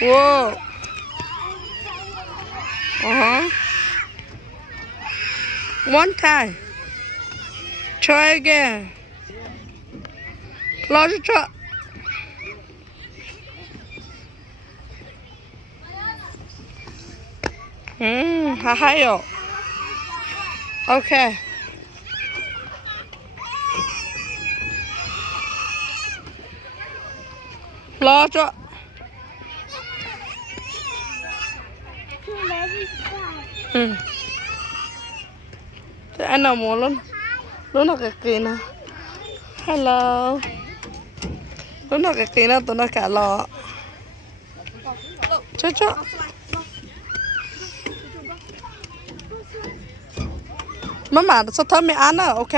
Whoa. One time. Try again. Large truck. 还有 ，OK， 捞着，这安那么了，弄那个给呢 ，Hello， 弄那个给呢，都那个了，这。Mama, sao thôi mẹ ăn à, ok?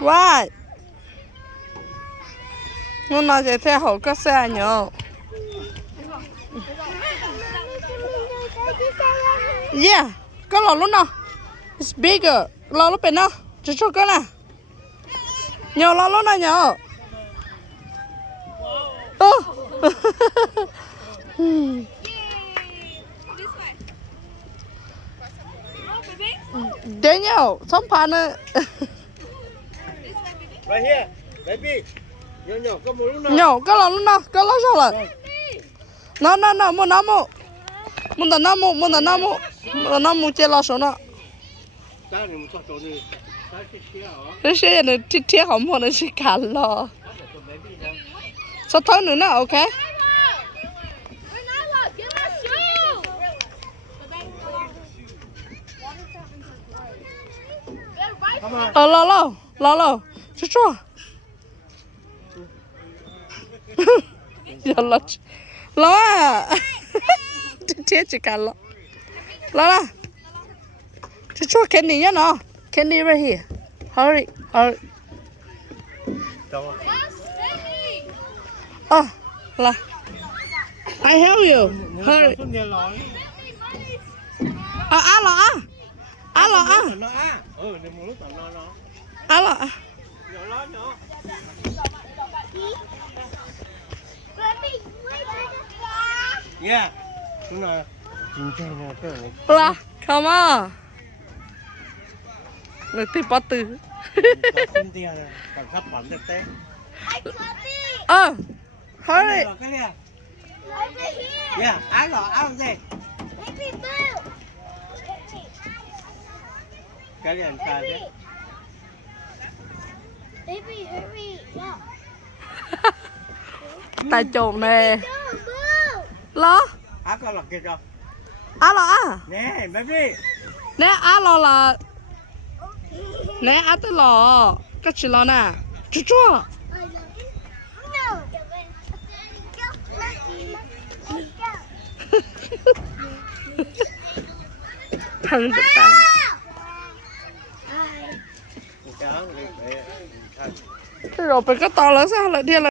Why? Nó nói vậy theo hậu có xe nhở? Yeah, có lò lúc nào? It's bigger. Lò lúc bên nào? Chú cho cái nào? Nhiều lò lúc nào nhở? Oh. Daniel, some partner. Right here, baby. Nhỏ có một lúc nào? Nhỏ, có là lúc nào? Có là sao rồi? No, mua nó mua. Mua tao nó mua chơi lo số nó. Cái xe này thiết không mua nó sẽ cản lo. Sao thôi nữa nè, ok? Lo, chú chua. Lo à. Thiết chỉ cả lo. Lo. Chú chua candy nhá nó. Candy right here. Hurry. Oh, lo. I help you. Hurry. Alo. Yeah. Đúng rồi. Là, come on. Người tìm bắt từ. Hurry. Yeah, alo gì? Cái này làm sao thế? Baby, hurry. Tại trộn nè. Lo. Có lọc kia rồi. Alo à. Nè, baby. Nè, alo là. Nè, tới lò. Cái chị lò nè. Chú chua. Thằng được ta. Thế rồi phải có to lớn sao lại đi là